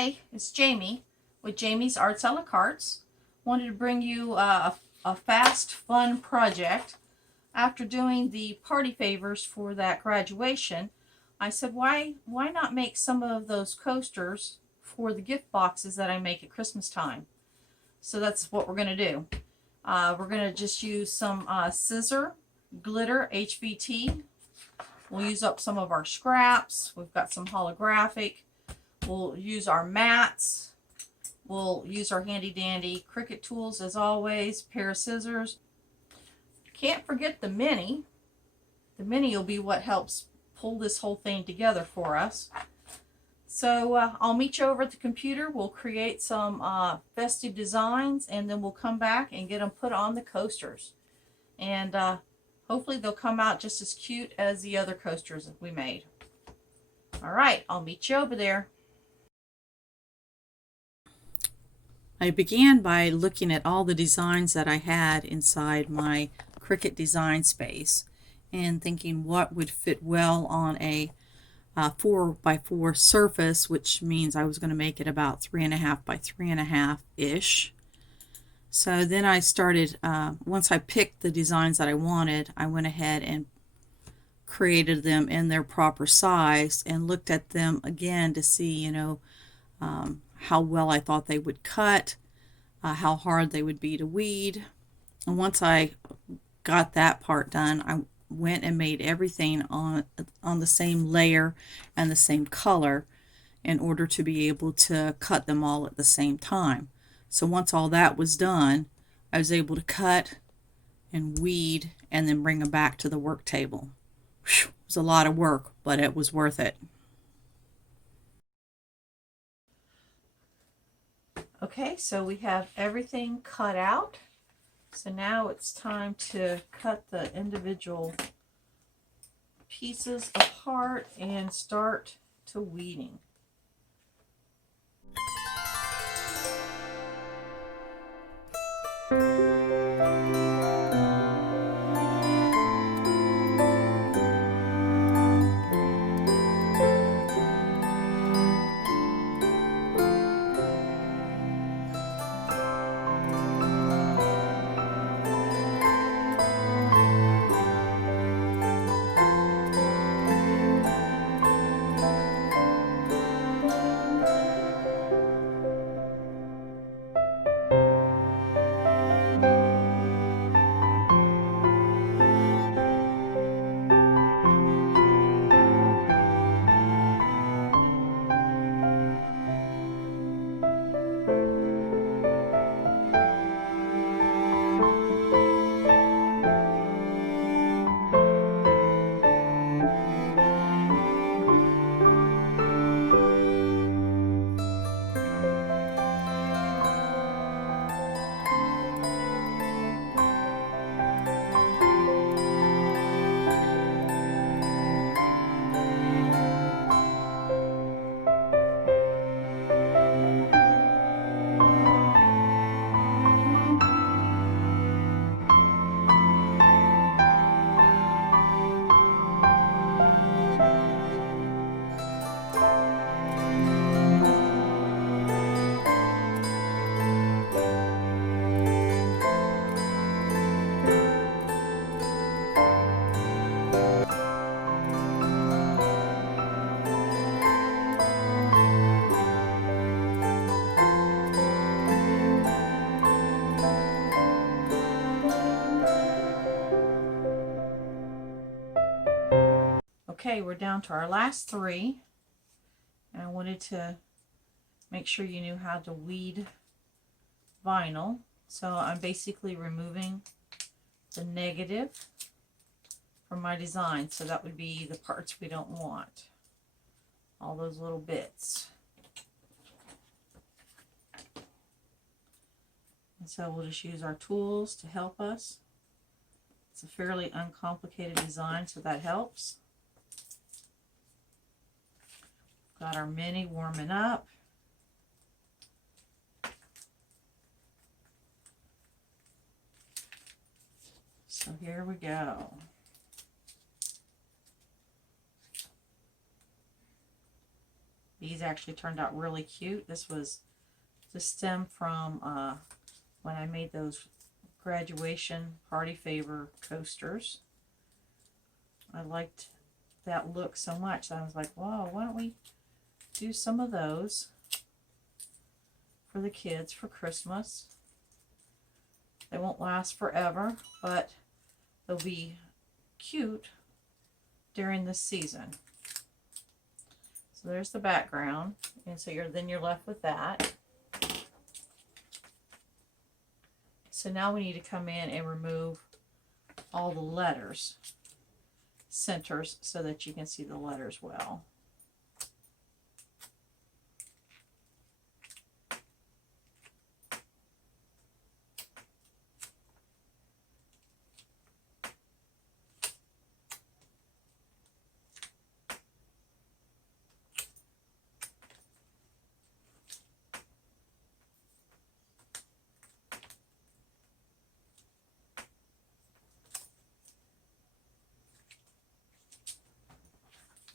Hi, it's Jamie with Jamie's Arts a la Cartes. Wanted to bring you a fast, fun project. After doing the party favors for that graduation, I said, why not make some of those coasters for the gift boxes that I make at Christmas time? So that's what we're going to do. We're going to just use some scissor, glitter, HVT. We'll use up some of our scraps. We've got some holographic. We'll use our mats. We'll use our handy dandy Cricut tools as always, pair of scissors. Can't forget the mini. The mini will be what helps pull this whole thing together for us. So I'll meet you over at the computer. We'll create some festive designs, and then we'll come back and get them put on the coasters. And hopefully they'll come out just as cute as the other coasters that we made. All right, I'll meet you over there. I began by looking at all the designs that I had inside my Cricut design space and thinking what would fit well on a 4x4 surface, which means I was going to make it about 3.5 by 3.5 ish. So then I started, once I picked the designs that I wanted, I went ahead and created them in their proper size and looked at them again to see, how well I thought they would cut, how hard they would be to weed. And once I got that part done, I went and made everything on the same layer and the same color in order to be able to cut them all at the same time. So once all that was done, I was able to cut and weed and then bring them back to the work table. Whew, it was a lot of work, but it was worth it. Okay, so we have everything cut out. So now it's time to cut the individual pieces apart and start to weeding. Okay, we're down to our last three, and I wanted to make sure you knew how to weed vinyl. So I'm basically removing the negative from my design. So that would be the parts we don't want, all those little bits. And so we'll just use our tools to help us. It's a fairly uncomplicated design, so that helps. Got our mini warming up. So here we go. These actually turned out really cute. This was the stem from when I made those graduation party favor coasters. I liked that look so much. I was like, whoa, why don't we do some of those for the kids for Christmas? They won't last forever, but they'll be cute during this season. So there's the background, and so then you're left with that. So now we need to come in and remove all the letters, centers, so that you can see the letters well.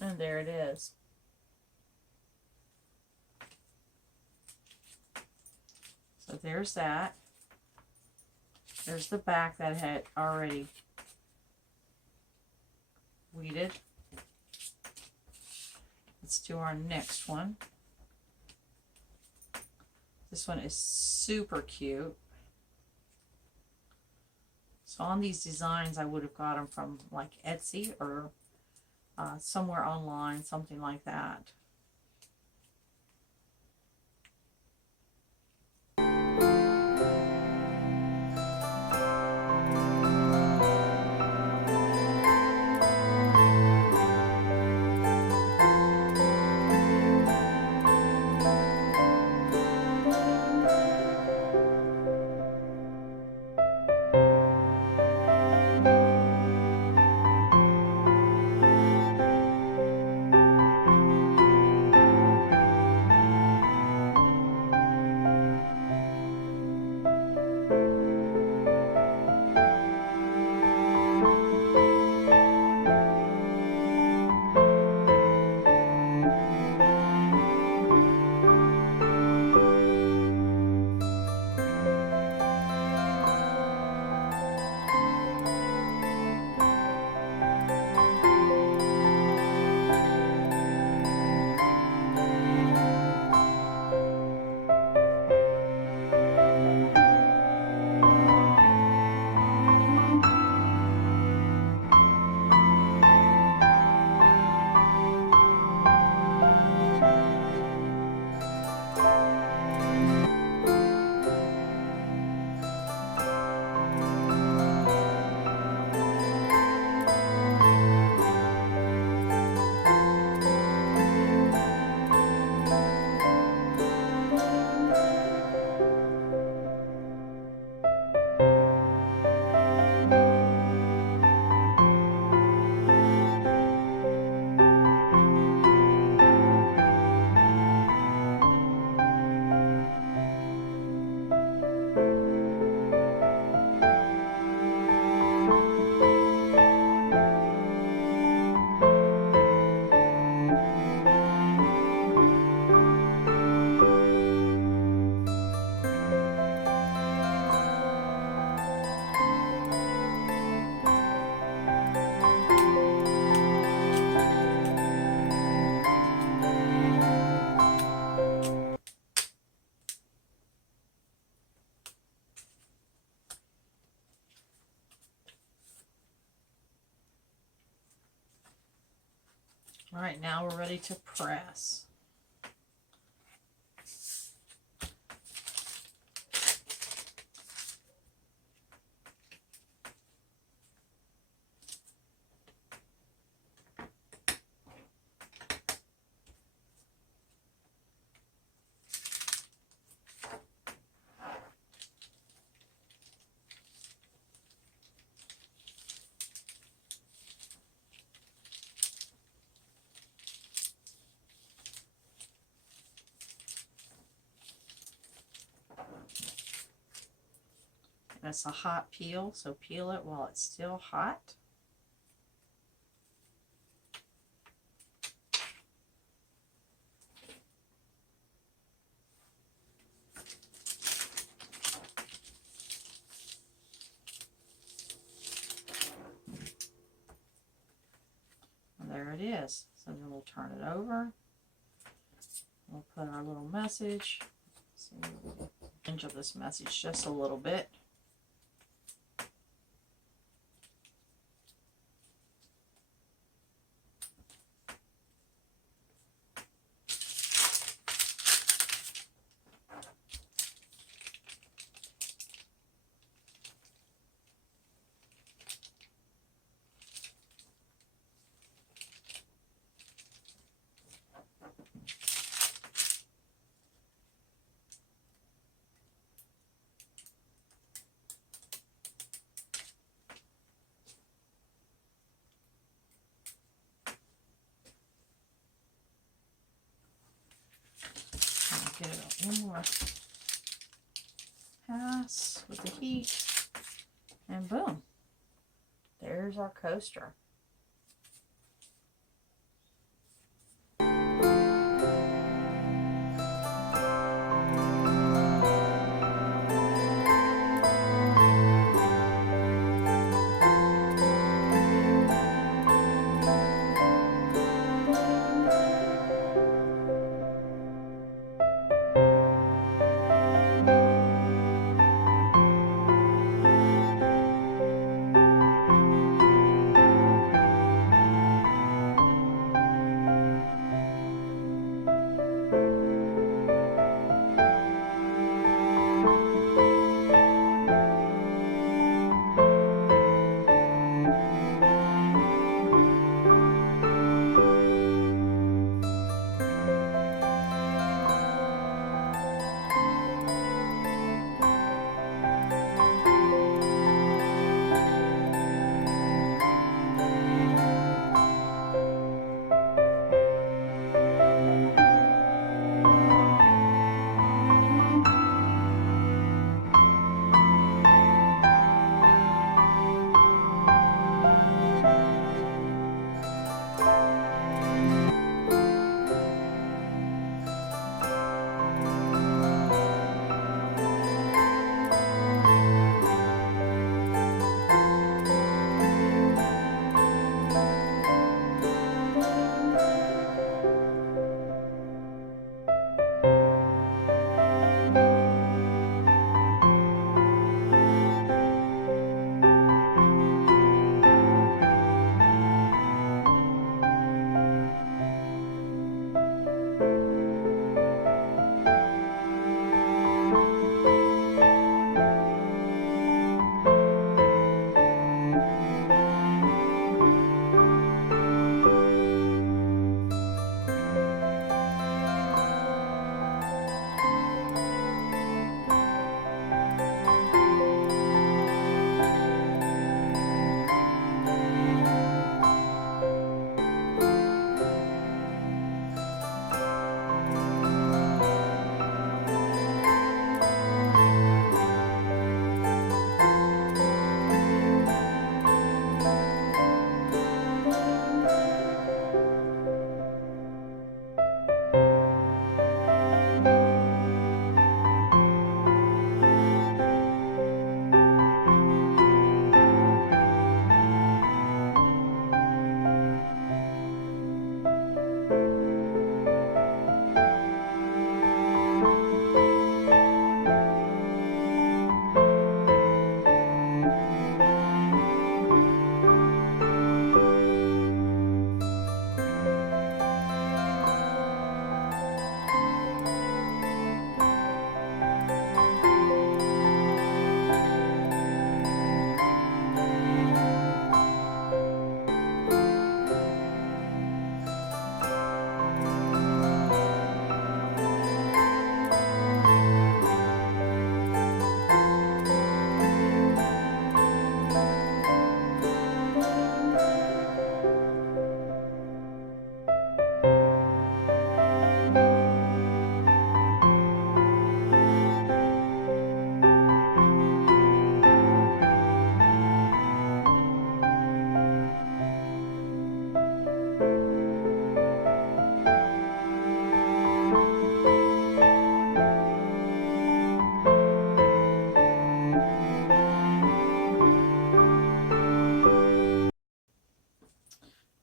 And there it is. So there's that. There's the back that I had already weeded. Let's do our next one. This one is super cute. So on these designs, I would have got them from like Etsy or somewhere online, something like that. All right, now we're ready to press. That's a hot peel, so peel it while it's still hot. there it is. So then we'll turn it over. We'll put our little message. See, we'll change up this message just a little bit. Get it up one more pass with the heat, and boom, there's our coaster.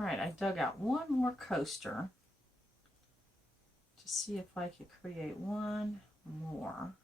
Alright, I dug out one more coaster to see if I could create one more.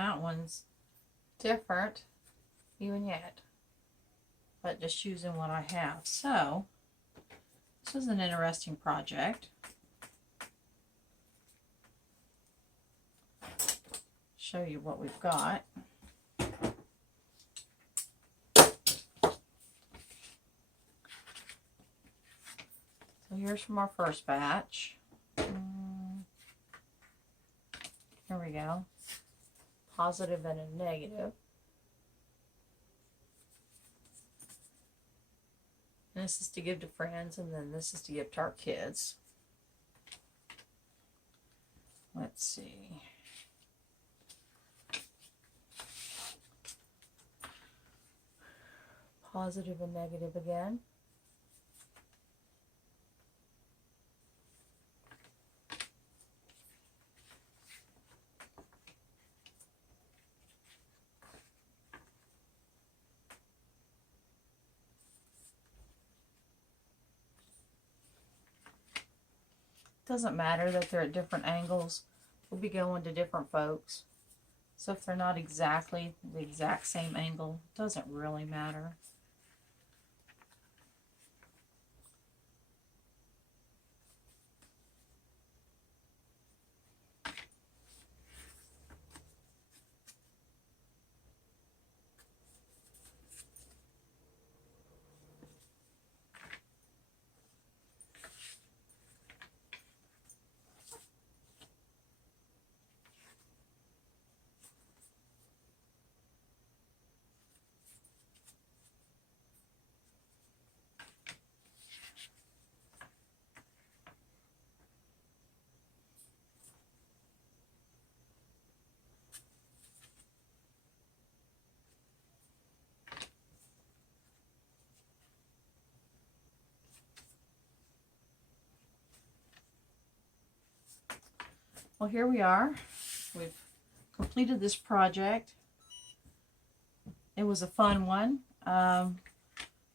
that one's different even yet, but just using what I have. So this is an interesting project. Show you what we've got. So here's from our first batch. Here we go. Positive and a negative. And this is to give to friends, and then this is to give to our kids. Let's see. Positive and negative again. Doesn't matter that they're at different angles. We'll be going to different folks. So if they're not exactly the exact same angle, it doesn't really matter. Well, here we are. We've completed this project. It was a fun one.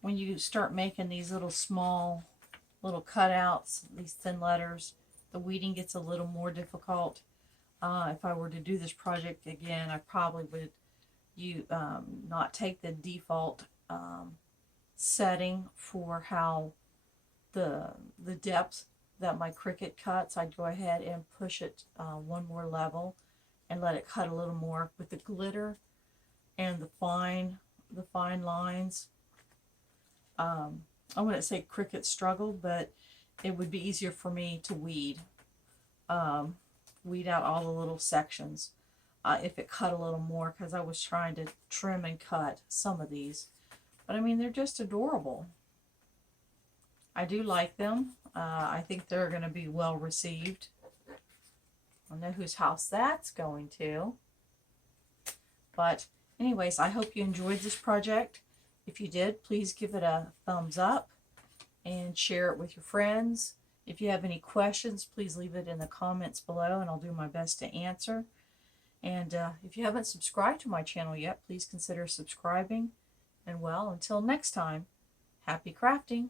When you start making these little small little cutouts, these thin letters, the weeding gets a little more difficult. If I were to do this project again, I probably would not take the default setting for how the depth that my Cricut cuts. I'd go ahead and push it one more level and let it cut a little more with the glitter and the fine lines. I wouldn't say Cricut struggled, but it would be easier for me to weed out all the little sections if it cut a little more, because I was trying to trim and cut some of these. But I mean, they're just adorable. I do like them. I think they're going to be well received. I don't know whose house that's going to. But anyways, I hope you enjoyed this project. If you did, please give it a thumbs up and share it with your friends. If you have any questions, please leave it in the comments below and I'll do my best to answer. And if you haven't subscribed to my channel yet, please consider subscribing. And well, until next time, happy crafting!